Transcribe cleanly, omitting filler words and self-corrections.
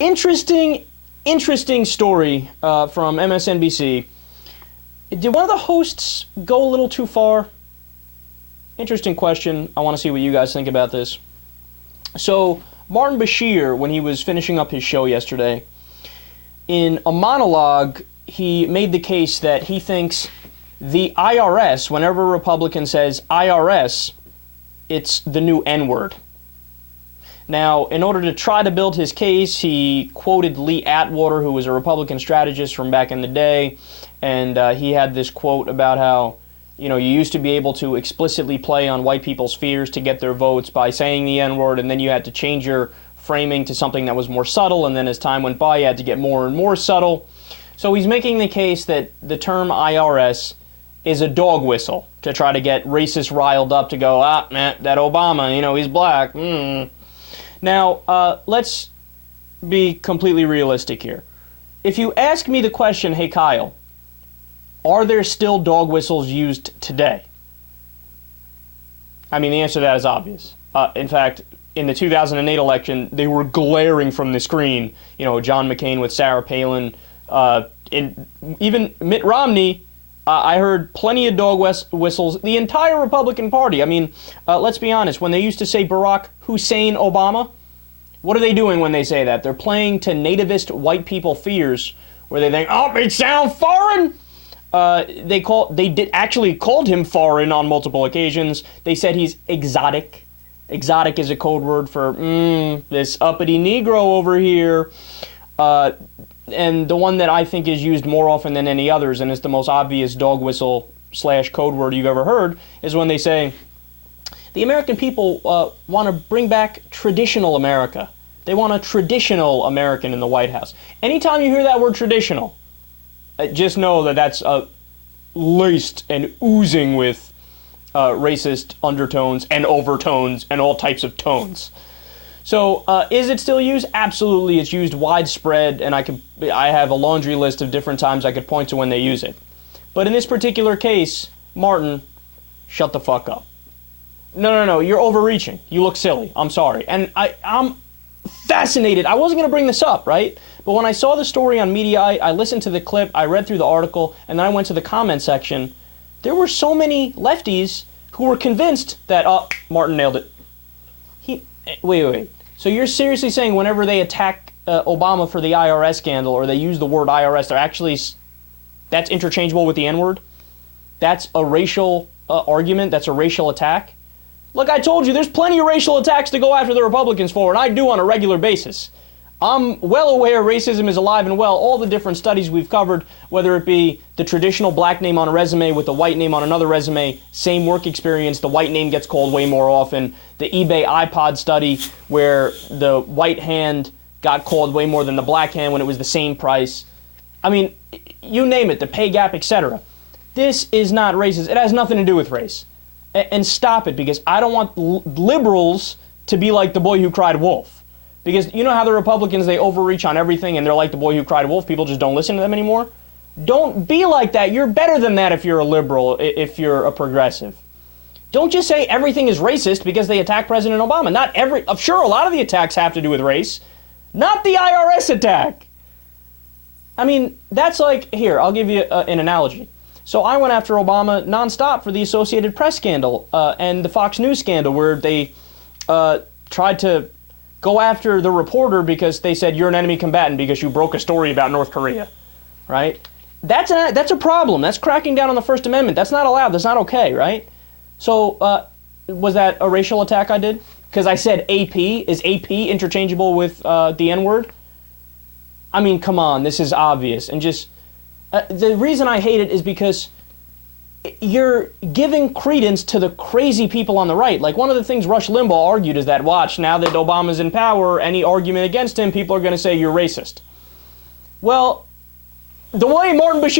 Interesting story from MSNBC. Did one of the hosts go a little too far? Interesting question. I want to see what you guys think about this. So, Martin Bashir, when he was finishing up his show yesterday, in a monologue, he made the case that he thinks the IRS, whenever a Republican says IRS, it's the new N-word. Now, in order to try to build his case, he quoted Lee Atwater, who was a Republican strategist from back in the day, and he had this quote about how, you know, you used to be able to explicitly play on white people's fears to get their votes by saying the N-word, and then you had to change your framing to something that was more subtle, and then as time went by, you had to get more and more subtle. So he's making the case that the term IRS is a dog whistle to try to get racists riled up to go, man, that Obama, you know, he's black. Now, let's be completely realistic here. If you ask me the question, hey, Kyle, are there still dog whistles used today? I mean, the answer to that is obvious. In fact, in the 2008 election, they were glaring from the screen. You know, John McCain with Sarah Palin. Even Mitt Romney, I heard plenty of dog whistles. The entire Republican Party. I mean, let's be honest. When they used to say Barack Hussein Obama, what are they doing when they say that? They're playing to nativist white people fears, where they think, oh, it sounds foreign. They actually called him foreign on multiple occasions. They said he's exotic. Exotic is a code word for this uppity Negro over here. And the one that I think is used more often than any others, and is the most obvious dog whistle / code word you've ever heard, is when they say, the American people want to bring back traditional America. They want a traditional American in the White House. Anytime you hear that word traditional, just know that that's laced and oozing with racist undertones and overtones and all types of tones. So, is it still used? Absolutely, it's used widespread, and I have a laundry list of different times I could point to when they use it. But in this particular case, Martin, shut the fuck up. No, you're overreaching. You look silly. I'm sorry. And I'm fascinated. I wasn't going to bring this up, right? But when I saw the story on Media, I listened to the clip, I read through the article, and then I went to the comment section. There were so many lefties who were convinced that, Martin nailed it. Wait. So you're seriously saying whenever they attack Obama for the IRS scandal, or they use the word IRS, that's interchangeable with the N-word? That's a racial argument? That's a racial attack? Look, I told you, there's plenty of racial attacks to go after the Republicans for, and I do on a regular basis. I'm well aware racism is alive and well. All the different studies we've covered, whether it be the traditional black name on a resume with the white name on another resume, same work experience, the white name gets called way more often. The eBay iPod study where the white hand got called way more than the black hand when it was the same price. I mean, you name it, the pay gap, etc. This is not racist. It has nothing to do with race. And stop it, because I don't want liberals to be like the boy who cried wolf. Because you know how the Republicans, they overreach on everything and they're like the boy who cried wolf. People just don't listen to them anymore. Don't be like that. You're better than that if you're a liberal, if you're a progressive. Don't just say everything is racist because they attack President Obama. I'm sure a lot of the attacks have to do with race. Not the IRS attack. I mean, that's like, here, I'll give you an analogy. So I went after Obama nonstop for the Associated Press scandal and the Fox News scandal, where they tried to go after the reporter because they said you're an enemy combatant because you broke a story about North Korea, right? That's a problem. That's cracking down on the First Amendment. That's not allowed. That's not okay, right? So was that a racial attack I did? Because I said AP. Is AP interchangeable with the N-word? I mean, come on. This is obvious. And just... the reason I hate it is because you're giving credence to the crazy people on the right. Like, one of the things Rush Limbaugh argued is that, watch, now that Obama's in power, any argument against him, people are going to say you're racist. Well, the way Martin Bashir